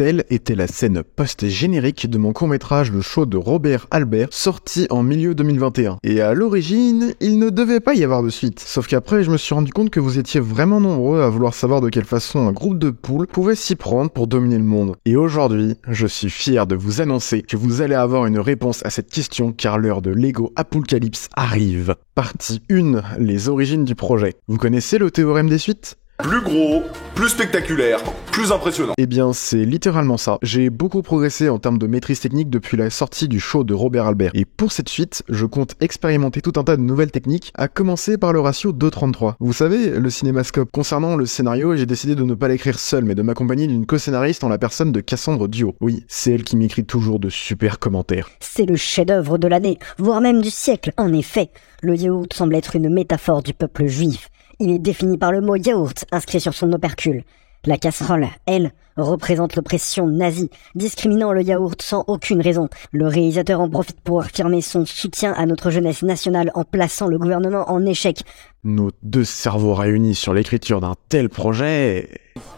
Telle était la scène post-générique de mon court-métrage Le Show de Robert Albert, sorti en milieu 2021. Et à l'origine, il ne devait pas y avoir de suite. Sauf qu'après, je me suis rendu compte que vous étiez vraiment nombreux à vouloir savoir de quelle façon un groupe de poules pouvait s'y prendre pour dominer le monde. Et aujourd'hui, je suis fier de vous annoncer que vous allez avoir une réponse à cette question car l'heure de Lego Apocalypse arrive. Partie 1, les origines du projet. Vous connaissez le théorème des suites ? Plus gros, plus spectaculaire, plus impressionnant. Eh bien, c'est littéralement ça. J'ai beaucoup progressé en termes de maîtrise technique depuis la sortie du show de Robert Albert. Et pour cette suite, je compte expérimenter tout un tas de nouvelles techniques, à commencer par le ratio 2:33. Vous savez, le cinémascope. Concernant le scénario, j'ai décidé de ne pas l'écrire seul, mais de m'accompagner d'une co-scénariste en la personne de Cassandre Duo. Oui, c'est elle qui m'écrit toujours de super commentaires. C'est le chef-d'œuvre de l'année, voire même du siècle. En effet, le yaourt semble être une métaphore du peuple juif. Il est défini par le mot yaourt inscrit sur son opercule. La casserole, elle, représente l'oppression nazie, discriminant le yaourt sans aucune raison. Le réalisateur en profite pour affirmer son soutien à notre jeunesse nationale en plaçant le gouvernement en échec. Nos deux cerveaux réunis sur l'écriture d'un tel projet...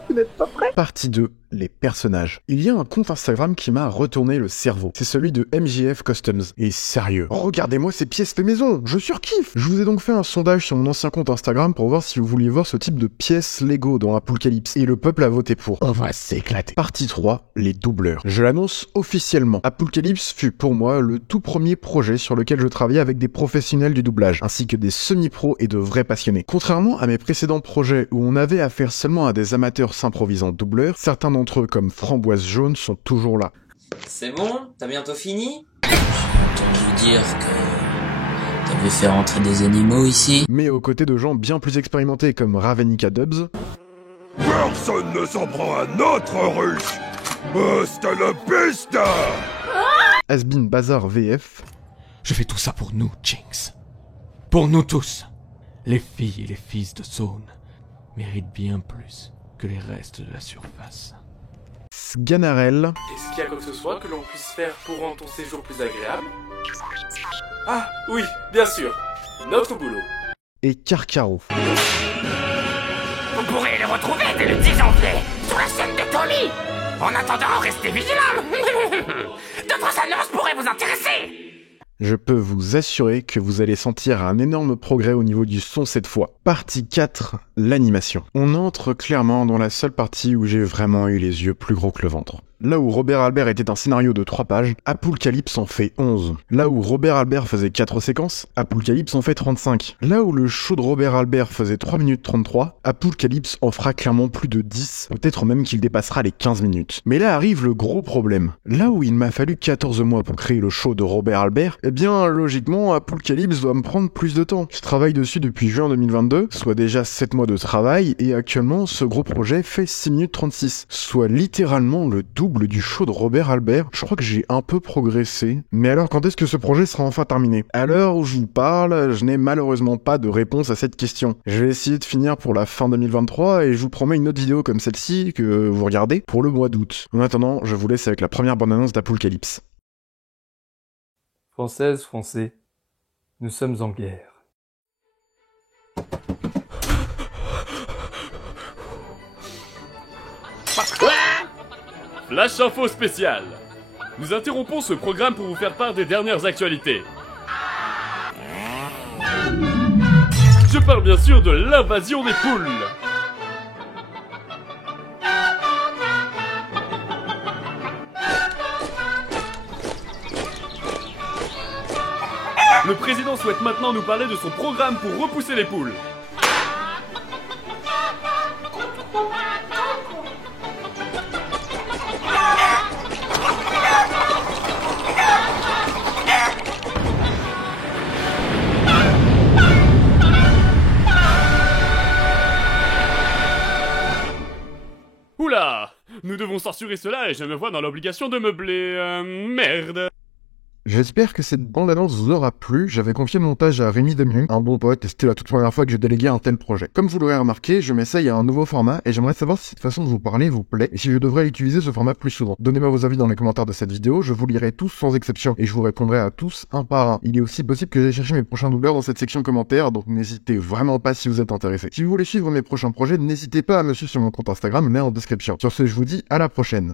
Vous n'êtes pas prêts ? Partie 2, les personnages. Il y a un compte Instagram qui m'a retourné le cerveau. C'est celui de MJF Customs. Et sérieux, regardez-moi ces pièces fait maison, je surkiffe. Je vous ai donc fait un sondage sur mon ancien compte Instagram pour voir si vous vouliez voir ce type de pièces Lego dans Apocalypse. Et le peuple a voté pour. On va s'éclater. Partie 3, les doubleurs. Je l'annonce officiellement. Apocalypse fut pour moi le tout premier projet sur lequel je travaillais avec des professionnels du doublage, ainsi que des semi-pros et de vrais passionnés. Contrairement à mes précédents projets où on avait affaire seulement à des amateurs s'improvisant doubleurs, certains d'entre eux comme Framboise Jaune sont toujours là. C'est bon? T'as bientôt fini? J'ai entendu dire que t'avais fait rentrer des animaux ici. Mais aux côtés de gens bien plus expérimentés comme Ravenica Dubs. Personne ne s'en prend à notre ruche. Hasta la pista. Asbin Bazar VF. Je fais tout ça pour nous, Jinx. Pour nous tous. Les filles et les fils de Zone méritent bien plus que les restes de la surface. Sganarelle. Est-ce qu'il y a quoi que ce soit que l'on puisse faire pour rendre ton séjour plus agréable? Ah, oui, bien sûr. Notre boulot. Et Carcaro. Vous pourrez les retrouver dès le 10 janvier sur la chaîne de Tommy. En attendant, restez vigilants. D'autres annonces pourraient vous intéresser. Je peux vous assurer que vous allez sentir un énorme progrès au niveau du son cette fois. Partie 4, l'animation. On entre clairement dans la seule partie où j'ai vraiment eu les yeux plus gros que le ventre. Là où Robert Albert était un scénario de 3 pages, Apocalypse en fait 11. Là où Robert Albert faisait 4 séquences, Apocalypse en fait 35. Là où le show de Robert Albert faisait 3 minutes 33, Apocalypse en fera clairement plus de 10, peut-être même qu'il dépassera les 15 minutes. Mais là arrive le gros problème. Là où il m'a fallu 14 mois pour créer le show de Robert Albert, eh bien logiquement Apocalypse doit me prendre plus de temps. Je travaille dessus depuis juin 2022, soit déjà 7 mois de travail, et actuellement ce gros projet fait 6 minutes 36, soit littéralement le double du show de Robert Albert. Je crois que j'ai un peu progressé. Mais alors quand est-ce que ce projet sera enfin terminé? À l'heure où je vous parle, je n'ai malheureusement pas de réponse à cette question. Je vais essayer de finir pour la fin 2023 et je vous promets une autre vidéo comme celle-ci que vous regardez pour le mois d'août. En attendant, je vous laisse avec la première bande-annonce d'Apocalypse. Françaises, Français, nous sommes en guerre. Flash Info spécial. Nous interrompons ce programme pour vous faire part des dernières actualités. Je parle bien sûr de l'invasion des poules. Le président souhaite maintenant nous parler de son programme pour repousser les poules. Oula! Nous devons censurer cela et je me vois dans l'obligation de meubler... merde! J'espère que cette bande-annonce vous aura plu. J'avais confié le montage à Rémi Demieux, un bon pote, et c'était la toute première fois que je déléguais un tel projet. Comme vous l'aurez remarqué, je m'essaye à un nouveau format, et j'aimerais savoir si cette façon de vous parler vous plaît, et si je devrais utiliser ce format plus souvent. Donnez-moi vos avis dans les commentaires de cette vidéo, je vous lirai tous sans exception, et je vous répondrai à tous un par un. Il est aussi possible que j'aille chercher mes prochains doubleurs dans cette section commentaires, donc n'hésitez vraiment pas si vous êtes intéressé. Si vous voulez suivre mes prochains projets, n'hésitez pas à me suivre sur mon compte Instagram, lien en description. Sur ce, je vous dis à la prochaine.